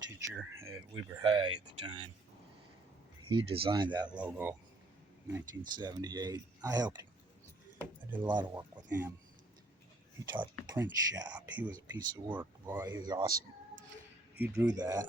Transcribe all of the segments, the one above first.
teacher at Weber High at the time. He designed that logo in 1978. I helped him. I did a lot of work with him. He taught the print shop. He was a piece of work. Boy, he was awesome. He drew that.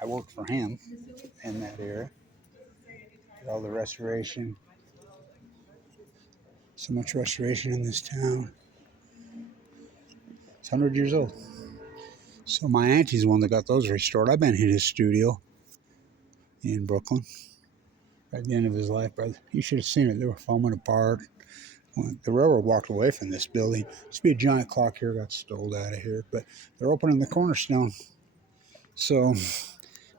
I worked for him in that era. Did all the restoration. So much restoration in this town. It's 100 years old. So my auntie's the one that got those restored. I've been in his studio in Brooklyn at the end of his life, brother. You should have seen it. They were falling apart. The railroad walked away from this building. There used to be a giant clock here, got stole out of here, but they're opening the Cornerstone. So,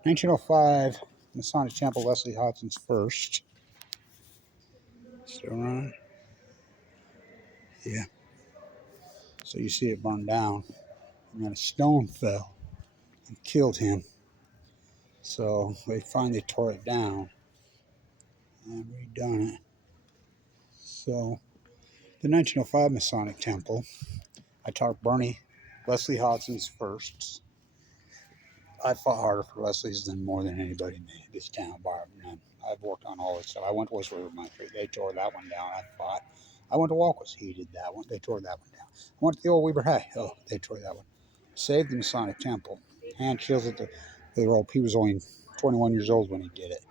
1905, Masonic Temple, Leslie Hodson's first. Still running? Yeah. So you see it burned down, and then a stone fell and killed him. So they finally tore it down and redone it. So, the 1905 Masonic Temple, I taught Bernie, Leslie Hodson's first. I fought harder for Leslie's than more than anybody in this town, bar none. I've worked on all this stuff. I went to West River Country. They tore that one down. I fought. I went to Walker's. He did that one. They tore that one down. I went to the old Weber High. Oh, they tore that one. Saved the Masonic Temple. Hand shielded the rope. He was only 21 years old when he did it.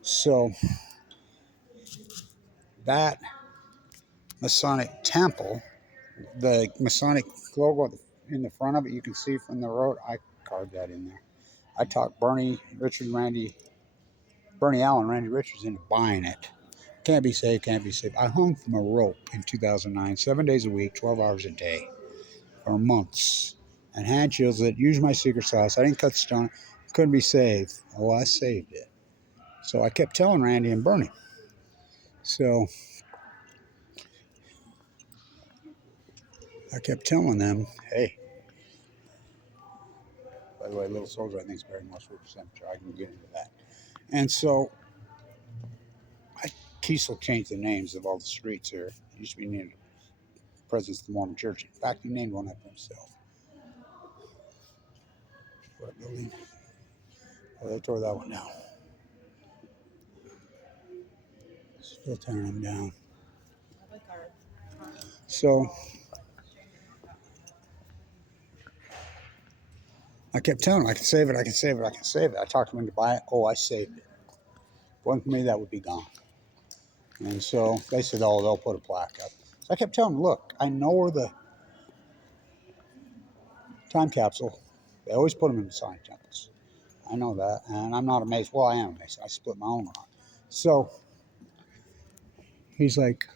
So that Masonic Temple, the Masonic logo in the front of it, you can see from the road, I carved that in there. I talked Bernie Allen, Randy Richards into buying it. Can't be saved, can't be saved. I hung from a rope in 2009, 7 days a week, 12 hours a day, for months, and hand shielded it, used my secret sauce. I didn't cut stone, couldn't be saved. Oh, I saved it. So I kept telling Randy and Bernie. So I kept telling them, hey, by the way, Little Soldier, I think, is very much with the cemetery. I can get into that. And so Kiesel changed the names of all the streets here. It used to be named President's of the Mormon Church. In fact, he named one after himself. What building? Oh, they tore that one down. Still tearing them down. So I kept telling him, I can save it, I can save it, I can save it. I talked to him to buy it. Oh, I saved it. One for me, that would be gone. And so they said, oh, they'll put a plaque up. So I kept telling them, look, I know where the time capsule, they always put them in Masonic temples. I know that, and I'm not a Mason. Well, I am a Mason. I split my own rock. So he's like,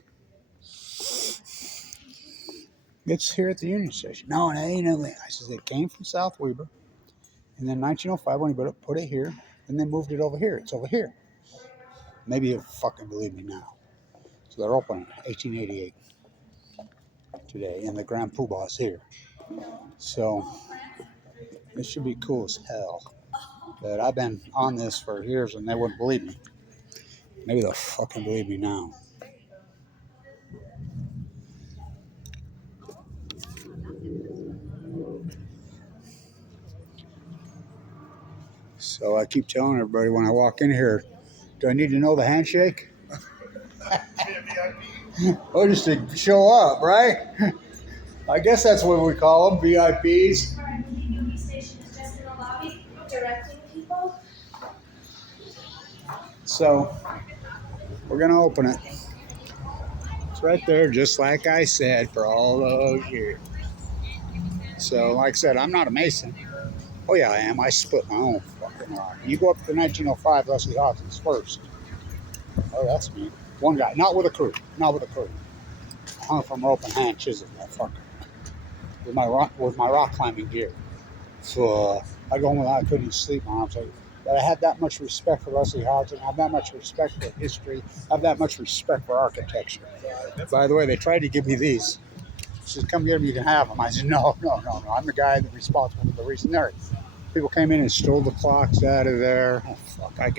it's here at the Union Station. No, it ain't. I said, it came from South Weber. And then 1905, when he put it here, and then moved it over here. It's over here. Maybe you'll fucking believe me now. So they're opening 1888 today, and the Grand Poobah is here. So this should be cool as hell. But I've been on this for years, and they wouldn't believe me. Maybe they'll fucking believe me now. So I keep telling everybody when I walk in here, do I need to know the handshake? Oh, just to show up, right? I guess that's what we call them, VIPs. So we're going to open it. It's right there, just like I said, for all those years. So, like I said, I'm not a Mason. Oh, yeah, I am. I split my own fucking rock. You go up to 1905, Leslie Hodson's first. Oh, that's me. One guy, not with a crew. Not with a crew. I hung from rope and hand chiseled that fucker with my rock climbing gear. So I go home and I couldn't even sleep. My arms like, but I had that much respect for Leslie Hodson. I have that much respect for history. I have that much respect for architecture. By the way, they tried to give me these. She said, come get them, you can have them. I said, no. I'm the guy that's responsible for the reason there. People came in and stole the clocks out of there. Oh, fuck, I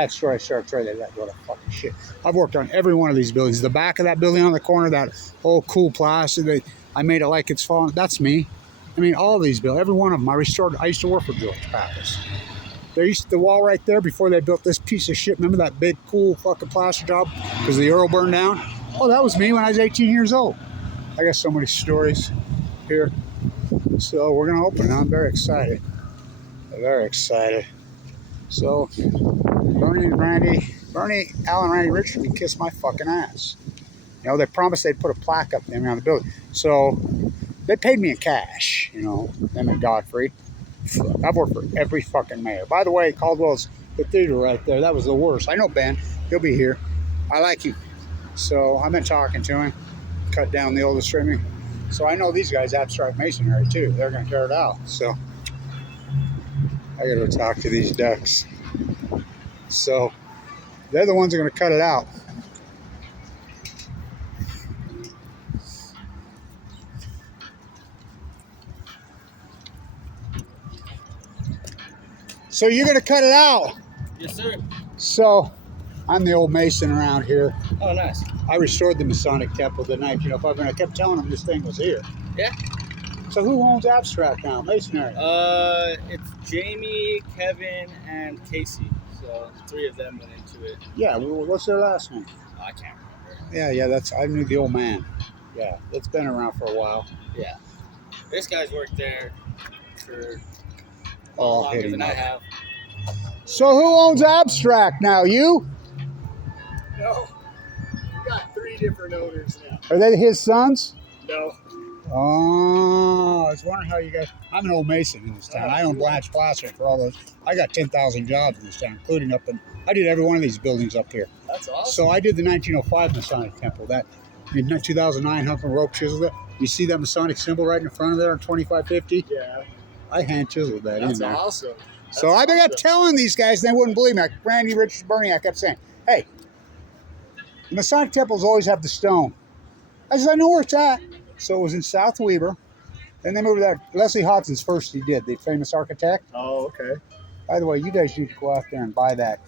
had story that go to fucking shit. I've worked on every one of these buildings. The back of that building on the corner, that old cool plastic, I made it like it's falling. That's me. I mean, all these buildings, every one of them. I used to work for George Pappas. There used to, the wall right there before they built this piece of shit. Remember that big, cool fucking plaster job because the Earl burned down? Oh, that was me when I was 18 years old. I got so many stories here. So we're going to open it. I'm very excited. Very excited. So, Bernie, Al and Randy Richard can kiss my fucking ass. You know, they promised they'd put a plaque up there around the building. So, they paid me in cash, you know, them and Godfrey. I've worked for every fucking mayor. By the way, Caldwell's Cathedral right there. That was the worst. I know Ben. He'll be here. I like him. So, I've been talking to him. Cut down the oldest streaming. So, I know these guys abstract masonry, too. They're going to tear it out. So, I got to talk to these ducks. So, they're the ones that are going to cut it out. So you're going to cut it out? Yes, sir. So I'm the old Mason around here. Oh, nice. I restored the Masonic Temple the 1905, and I kept telling them this thing was here. Yeah. So who owns Abstract now? Masonry? It's Jamie, Kevin, and Casey. So the three of them went into it. Yeah. What's their last name? I can't remember. Yeah. I knew the old man. Yeah. It's been around for a while. Yeah. This guy's worked there for Oh, longer than I have. So who owns Abstract now? You? No. We got 3 different owners now. Are they his sons? No. Oh, I was wondering how you guys. I'm an old Mason in this town. I own Blanch Plastering for all those. I got 10,000 jobs in this town, including up in. I did every one of these buildings up here. That's awesome. So I did the 1905 Masonic Temple. That in 2009, Humping Rope chiseled it. You see that Masonic symbol right in front of there on 2550? Yeah. I hand chiseled that in there. That's awesome. So I kept telling these guys, they wouldn't believe me. Like Randy, Richard, Bernie, I kept saying, hey, the Masonic temples always have the stone. I said, I know where it's at. So it was in South Weber. Then they moved there. Leslie Hodson's first he did, the famous architect. Oh, okay. By the way, you guys need to go out there and buy that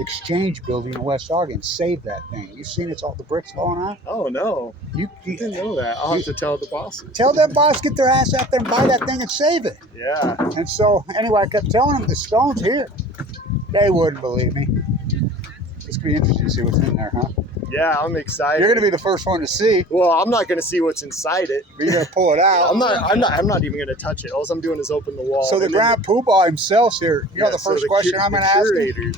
exchange building in West Oregon. Save that thing. You seen it's all the bricks falling out? Oh, no. You Didn't know that. I'll have to tell the boss. tell that boss, get their ass out there and buy that thing and save it. Yeah. And so, anyway, I kept telling them the stone's here. They wouldn't believe me. It's going to be interesting to see what's in there, huh? Yeah, I'm excited. You're going to be the first one to see. Well, I'm not going to see what's inside it. But you're going to pull it out. I'm not even going to touch it. All I'm doing is open the wall. So the Grand Poobah himself's here. You know the first question I'm going to ask you?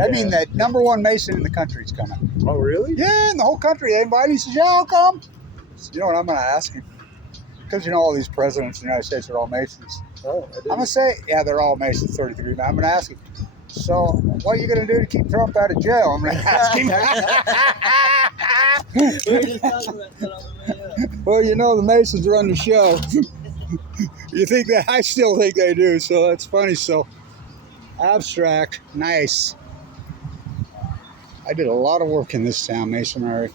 I mean, that #1 Mason in the country is coming. Oh, really? Yeah, in the whole country. They invite him. He says, yeah, I'll come. You know what I'm going to ask him? Because you know all these presidents in the United States are all Masons. Oh, I I'm going to say, yeah, they're all Masons, 33. I'm going to ask him, so what are you going to do to keep Trump out of jail? I'm going to ask him. We were just talking about that on the way up. Well, you know, the Masons run the show. You think that? I still think they do, so that's funny. So, Abstract, nice. I did a lot of work in this town, masonry.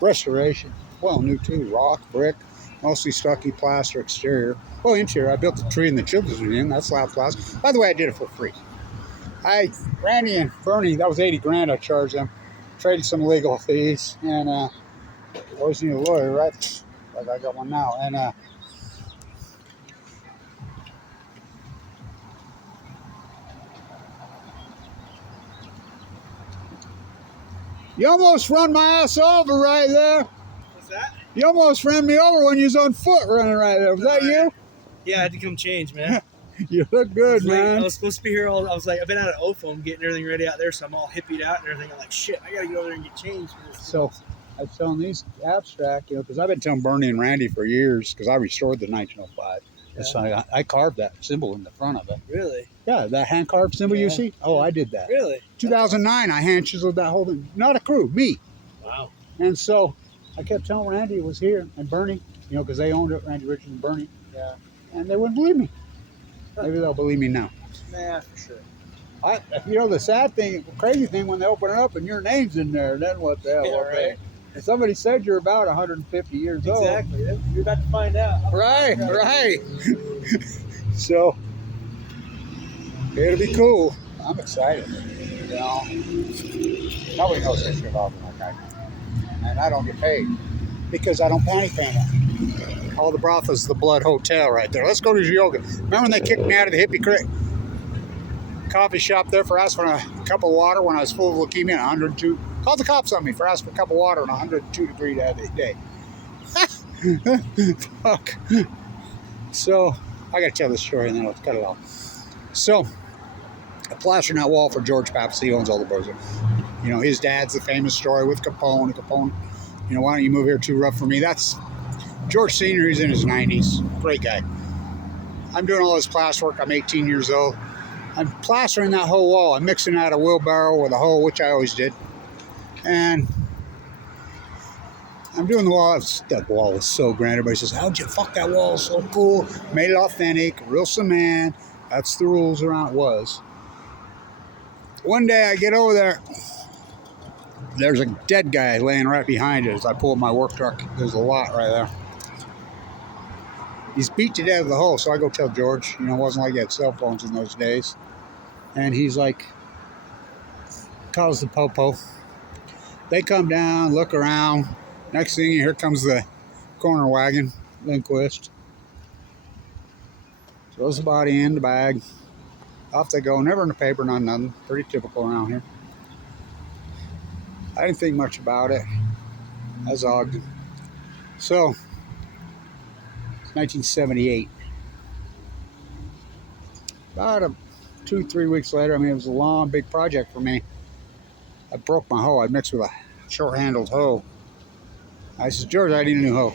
Restoration, well, new too. Rock, brick, mostly stucco, plaster, exterior. Well, interior, I built the tree in the Children's Museum. That's loud plaster. By the way, I did it for free. Randy and Bernie, that was 80 grand I charged them. Traded some legal fees, and always need a lawyer, right? Like I got one now. And you almost run my ass over right there. What's that? You almost ran me over when you was on foot running right there. Was that you? Yeah, I had to come change, man. You look good, I man. was supposed to be here all. I was like, I've been out at OFOM getting everything ready out there, so I'm all hippied out and everything. I'm like, shit, I gotta go over there and get changed for this. So I was telling these Abstract, you know, because I've been telling Bernie and Randy for years, because I restored the 1905. Yeah. So I carved that symbol in the front of it. Really? Yeah, that hand carved symbol you Yeah. see? Oh, I did that. Really? 2009, I hand chiseled that whole thing. Not a crew, me. Wow. And so I kept telling Randy it was here, and Bernie, you know, because they owned it, Randy, Richard, and Bernie. Yeah. And they wouldn't believe me. Maybe they'll believe me now. Nah, for sure. You know, the sad thing, crazy thing, when they open it up and your name's in there, then what the hell? Yeah, okay? right. And somebody said you're about 150 years old. Exactly. You're about to find out. Right. So, it'll be cool. I'm excited. You know, nobody knows history about me like I do. And I don't get paid. because I don't panty pan it. All the brothels, the Blood Hotel right there. Let's go to yoga. Remember when they kicked me out of the Hippie Creek coffee shop there for asking for a cup of water when I was full of leukemia and 102? Called the cops on me for asking for a cup of water on a 102-degree day. Fuck. So, I gotta tell this story and then I'll cut it off. So, I plastered that wall for George Pappas. He owns all the boys. You know, his dad's the famous story with Capone. Capone, you know, why don't you move here too rough for me? That's George Sr., he's in his 90s. Great guy. I'm doing all this plaster work. I'm 18 years old. I'm plastering that whole wall. I'm mixing out a wheelbarrow with a hoe, which I always did. And I'm doing the wall. That wall is so grand. Everybody says, how'd you fuck that wall? So cool. Made it authentic, real cement. That's the rules around it was. One day I get over there. There's a dead guy laying right behind it as I pull up my work truck. There's a lot right there. He's beat to death with the hole, so I go tell George. You know, it wasn't like he had cell phones in those days. And he's like, calls the popo. They come down, look around. Next thing, here comes the corner wagon, Lindquist. Throws the body in the bag. Off they go. Never in the paper, nothing. Pretty typical around here. I didn't think much about it. That's Ogden. So, it's 1978. About 2-3 weeks later, I mean, it was a long, big project for me. I broke my hoe. I mixed with a short-handled hoe. I said, George, I need a new hoe.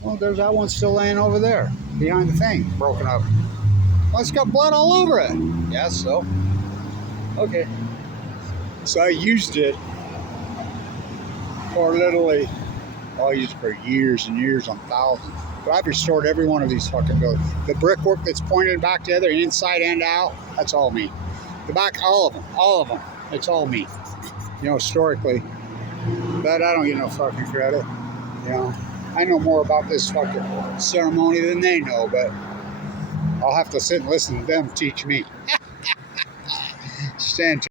Well, there's that one still laying over there, behind the thing, broken up. Well, it's got blood all over it. Yeah, so. Okay. So I used it for literally, I used it for years and years on thousands. But I've restored every one of these fucking buildings. The brickwork that's pointed back together, inside and out, that's all me. The back, all of them, it's all me. You know, historically. But I don't get no fucking credit. You know, I know more about this fucking ceremony than they know, but I'll have to sit and listen to them teach me. Stand